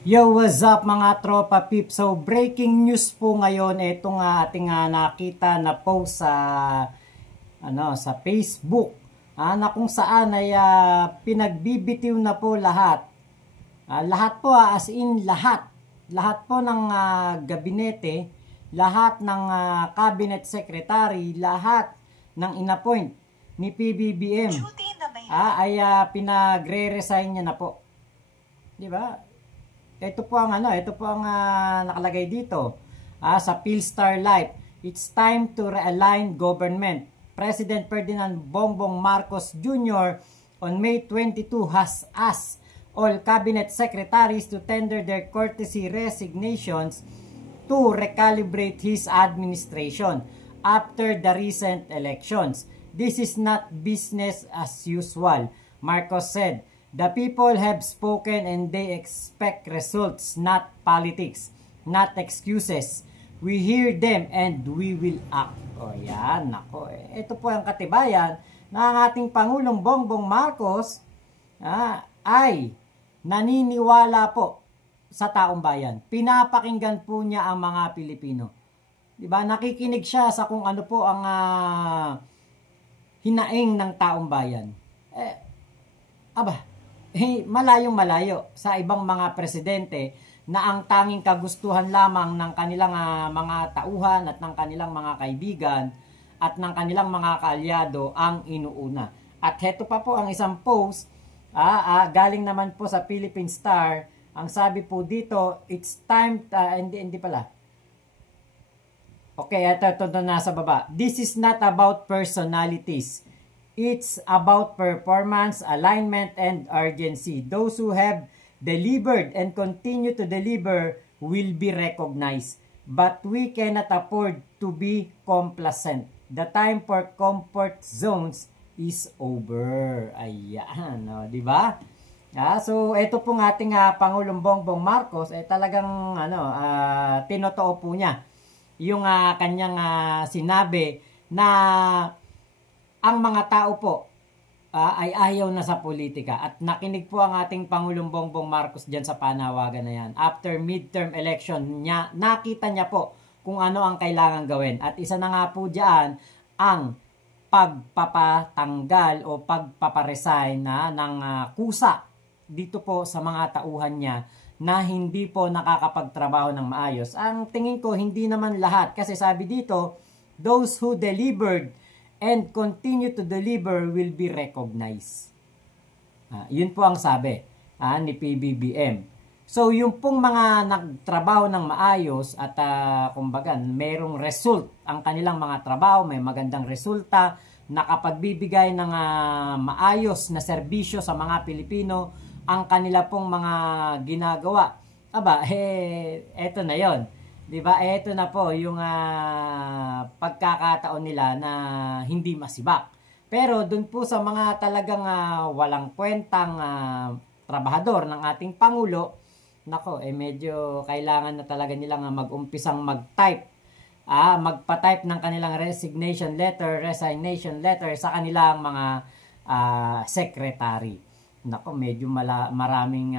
Yo, what's up mga tropa pip? So, breaking news po ngayon. Ito nga ating nakita na post sa Facebook na kung saan ay pinagbibitiw na po lahat. Lahat po as in lahat. Lahat po ng gabinete, lahat ng cabinet secretary, lahat ng inappoint ni PBBM ay pinagre-resign niya na po. 'Di ba? Ito po ang nakalagay dito sa Philstar Life. It's time to realign government. President Ferdinand Bongbong Marcos Jr. on May 22 has asked all cabinet secretaries to tender their courtesy resignations to recalibrate his administration after the recent elections. This is not business as usual, Marcos said. The people have spoken and they expect results, not politics, not excuses. We hear them and we will act. O yan, nako. Ito po ang katibayan na ang ating Pangulong Bongbong Marcos ay naniniwala po sa taong bayan. Pinapakinggan po niya ang mga Pilipino. Diba? Nakikinig siya sa kung ano po ang hinaing ng taong bayan. Malayong malayo sa ibang mga presidente na ang tanging kagustuhan lamang ng kanilang mga tauhan at ng kanilang mga kaibigan at ng kanilang mga kaalyado ang inuuna. At heto pa po ang isang post galing naman po sa Philippine Star. Ang sabi po dito, it's time hindi pala. Okay, ito nasa baba. This is not about personalities. It's about performance, alignment, and urgency. Those who have delivered and continue to deliver will be recognized. But we cannot afford to be complacent. The time for comfort zones is over. Ayan, di ba? So, ito pong ating Pangulong Bongbong Marcos, talagang tinotoo po niya yung kanyang sinabi na ang mga tao po ay ayaw na sa politika. At nakinig po ang ating Pangulong Bongbong Marcos dyan sa panawagan na yan. After midterm election, nakita niya po kung ano ang kailangan gawin. At isa na nga po dyan ang pagpapatanggal o pagpaparesign ng kusa dito po sa mga tauhan niya na hindi po nakakapagtrabaho ng maayos. Ang tingin ko, hindi naman lahat. Kasi sabi dito, those who delivered and continue to deliver will be recognized. Yun po ang sabi ni PBBM. So, yung pong mga nagtrabaho ng maayos at kumbaga, merong result ang kanilang mga trabaho, may magandang resulta, nakapagbibigay ng maayos na serbisyo sa mga Pilipino, ang kanila pong mga ginagawa. Eto na yon. Diba? Ito na po yung pagkakataon nila na hindi masibak. Pero dun po sa mga talagang walang kwentang trabahador ng ating Pangulo, medyo kailangan na talaga nilang mag-umpisang mag-type. Magpa-type ng kanilang resignation letter sa kanilang mga secretary. Medyo maraming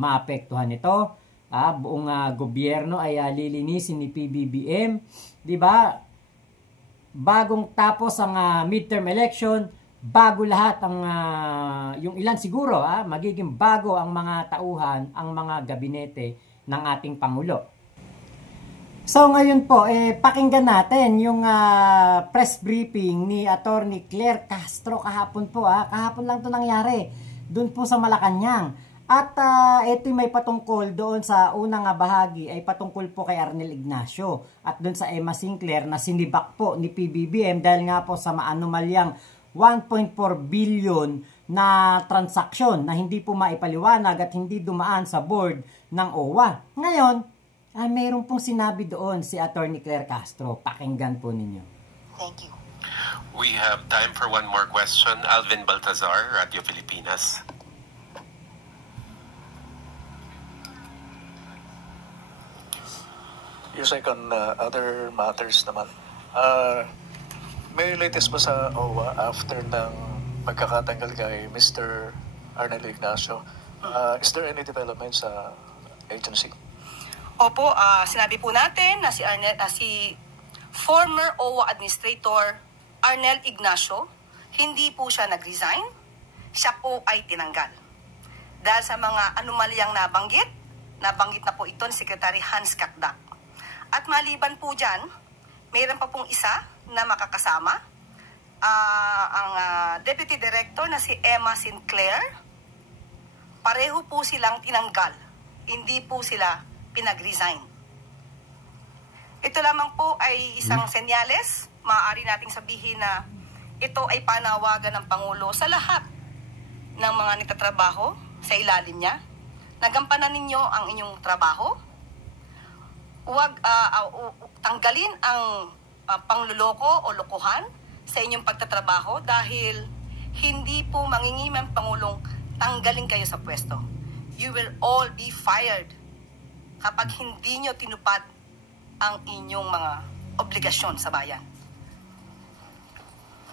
maapektuhan ito. Buong gobyerno ay lilinisin ni PBBM, 'di ba? Bagong tapos ang midterm election, bago lahat ang yung ilan siguro magiging bago ang mga tauhan, ang mga gabinete ng ating Pangulo. So ngayon po pakinggan natin yung press briefing ni Attorney Claire Castro kahapon po. Kahapon lang 'to nangyari doon po sa Malacanang. At ito may patungkol doon sa unang bahagi ay patungkol po kay Arnel Ignacio at doon sa Emma Sinclair na sinibak po ni PBBM dahil nga po sa maanumalyang 1.4 billion na transaksyon na hindi po maipaliwanag at hindi dumaan sa board ng OWA. Ngayon, mayroon pong sinabi doon si Attorney Claire Castro. Pakinggan po ninyo. Thank you. We have time for one more question. Alvin Baltazar, Radio Filipinas. Yes, on other matters naman. May latest ba sa OWA after ng pagkakatanggal kay Mr. Arnel Ignacio? Is there any development sa agency. Opo, sinabi po natin na si former OWA Administrator Arnel Ignacio, hindi po siya nag-resign, siya po ay tinanggal. Dahil sa mga anomalyang nabanggit na po ito ni Secretary Hans Kakdak. At maliban po dyan, mayroon pa pong isa na makakasama, ang Deputy Director na si Emma Sinclair. Pareho po silang tinanggal, hindi po sila pinag-resign. Ito lamang po ay isang senyales, maaari nating sabihin na ito ay panawagan ng Pangulo sa lahat ng mga nagtatrabaho sa ilalim niya. Nagampanan ninyo ang inyong trabaho. Huwag tanggalin ang pangluloko o lokohan sa inyong pagtatrabaho dahil hindi po mangingimang Pangulong tanggalin kayo sa pwesto. You will all be fired kapag hindi nyo tinupad ang inyong mga obligasyon sa bayan.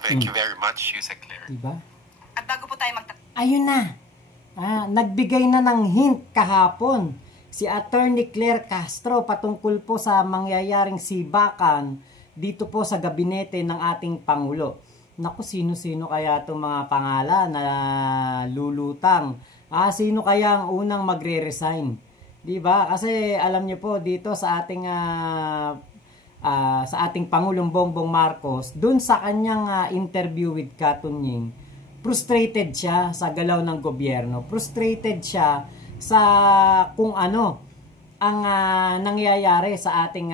Thank you very much, Yusek Claire. Diba? At bago po tayo ayun na. Nagbigay na ng hint kahapon si Attorney Claire Castro patungkol po sa mangyayaring sibakan dito po sa gabinete ng ating Pangulo. Naku, sino-sino kaya itong mga pangalan na lulutang? Sino kaya ang unang magre-resign? Diba? Kasi alam niyo po dito sa ating Pangulong Bongbong Marcos, dun sa kanyang interview with Katunying, frustrated siya sa galaw ng gobyerno. Frustrated siya sa kung ano ang nangyayari sa ating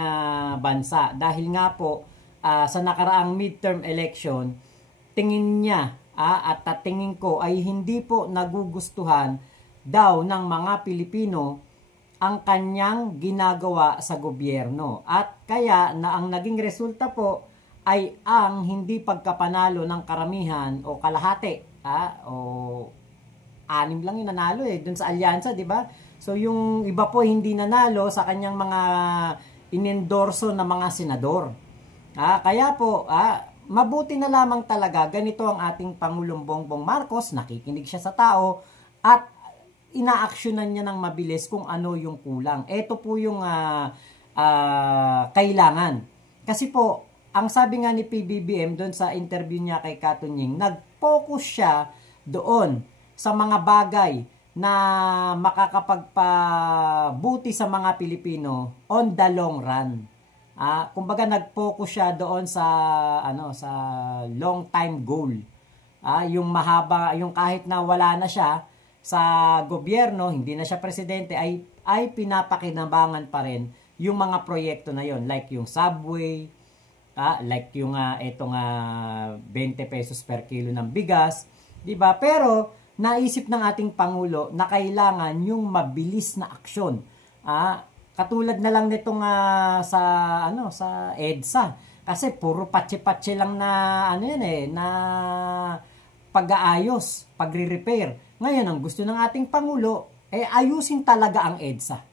bansa. Dahil nga po, sa nakaraang midterm election, tingin niya at tingin ko ay hindi po nagugustuhan daw ng mga Pilipino ang kanyang ginagawa sa gobyerno. At kaya na ang naging resulta po ay ang hindi pagkapanalo ng karamihan o kalahati. O 6 lang yung nanalo dun sa alyansa, di ba? So yung iba po hindi nanalo sa kanyang mga inendorso na mga senador. Kaya po, mabuti na lamang talaga ganito ang ating Pangulong Bongbong Marcos, nakikinig siya sa tao at inaaksyonan niya ng mabilis kung ano yung kulang. Ito po yung kailangan. Kasi po, ang sabi nga ni PBBM doon sa interview niya kay Katunying, nag-focus siya doon sa mga bagay na makakapagpabuti sa mga Pilipino on the long run. Kumbaga nag-focus siya doon sa sa long time goal. Yung mahaba, yung kahit na wala na siya sa gobyerno, hindi na siya presidente, ay pinapakinabangan pa rin yung mga proyekto na yon, like yung subway, like yung 20 pesos per kilo ng bigas, di ba? Pero naisip ng ating Pangulo na kailangan yung mabilis na aksyon. Katulad na lang nitong sa EDSA, kasi puro patsi-patsi lang na na pag-aayos, pagre-repair. Ngayon, ang gusto ng ating Pangulo, ayusin talaga ang EDSA.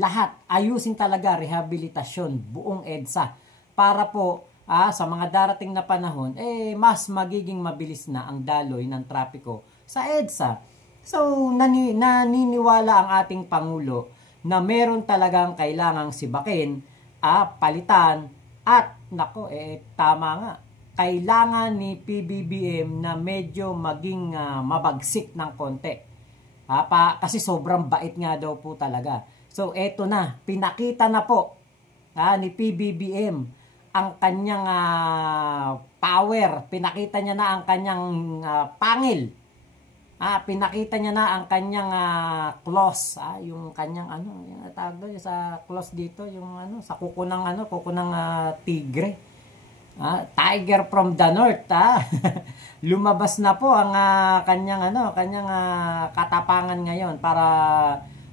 Lahat, ayusin talaga, rehabilitasyon, buong EDSA. Para po, sa mga darating na panahon, mas magiging mabilis na ang daloy ng trapiko sa EDSA. So, naniniwala ang ating Pangulo na meron talagang kailangang sibakin, palitan, at, tama nga, kailangan ni PBBM na medyo maging mabagsik ng konti. Kasi sobrang bait nga daw po talaga. So, eto na. Pinakita na po ni PBBM ang kanyang power. Pinakita niya na ang kanyang pangil. Pinakita niya na ang kanyang claws. Yung kanyang yung tawag doon sa claws dito. Yung sa kuko ng tigre. Tiger from the North. Lumabas na po ang kanyang katapangan ngayon para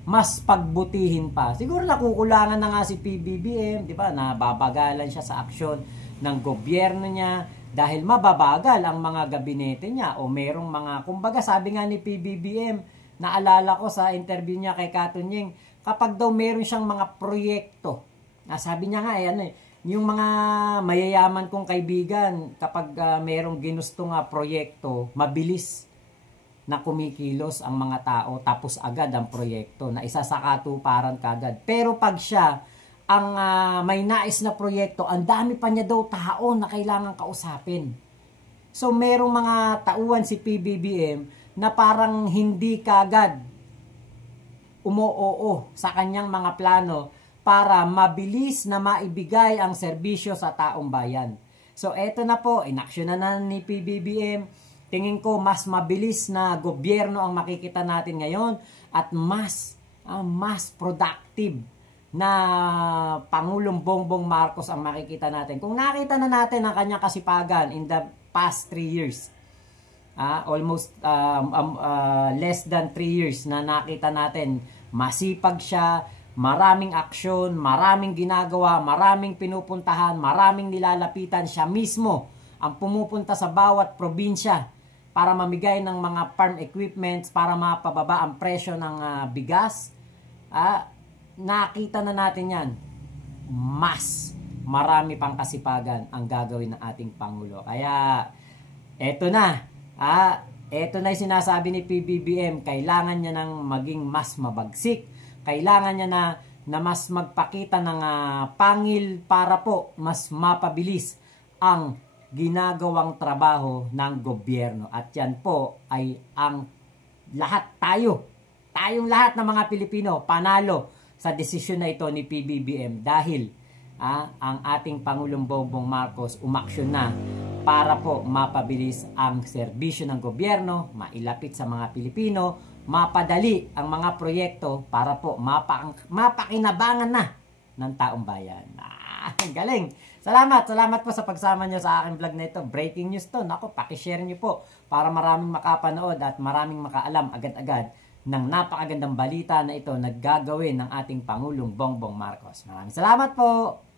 mas pagbutihin pa. Siguro nakukulangan na nga si PBBM, di ba? Nababagalan siya sa aksyon ng gobyerno niya dahil mababagal ang mga gabinete niya o merong mga, kumbaga sabi nga ni PBBM, naalala ko sa interview niya kay Katunying, kapag daw meron siyang mga proyekto, sabi niya nga yung mga mayayaman kong kaibigan, kapag merong ginustong proyekto, mabilis na kumikilos ang mga tao tapos agad ang proyekto na isa sa katuparan kagad. Pero pag siya ang may nais na proyekto, ang dami pa niya daw tao na kailangan kausapin. So merong mga tauhan si PBBM na parang hindi kagad umoo sa kanyang mga plano para mabilis na maibigay ang serbisyo sa taong bayan. So eto na po, inaksyon na ni PBBM. Tingin ko mas mabilis na gobyerno ang makikita natin ngayon at mas productive na Pangulong Bongbong Marcos ang makikita natin. Kung nakita na natin ang kanyang kasipagan in the past 3 years, almost less than 3 years na nakita natin, masipag siya, maraming aksyon, maraming ginagawa, maraming pinupuntahan, maraming nilalapitan, siya mismo ang pumupunta sa bawat probinsya para mamigay ng mga farm equipments para mapababa ang presyo ng bigas. Nakita na natin yan. Mas marami pang kasipagan ang gagawin ng ating Pangulo. Kaya eto na. Eto na yung sinasabi ni PBBM. Kailangan niya nang maging mas mabagsik. Kailangan niya na mas magpakita ng pangil para po mas mapabilis ang ginagawang trabaho ng gobyerno. At yan po ay ang lahat tayong lahat ng mga Pilipino panalo sa desisyon na ito ni PBBM dahil ang ating Pangulong Bongbong Marcos umaksyon na para po mapabilis ang serbisyo ng gobyerno, mailapit sa mga Pilipino, mapadali ang mga proyekto para po mapakinabangan na ng taong bayan. Galing! Salamat po sa pagsama nyo sa aking vlog na ito. Breaking news to. Naku, pakishare nyo po para maraming makapanood at maraming makaalam agad-agad ng napakagandang balita na ito na gagawin ng ating Pangulong Bongbong Marcos. Maraming salamat po!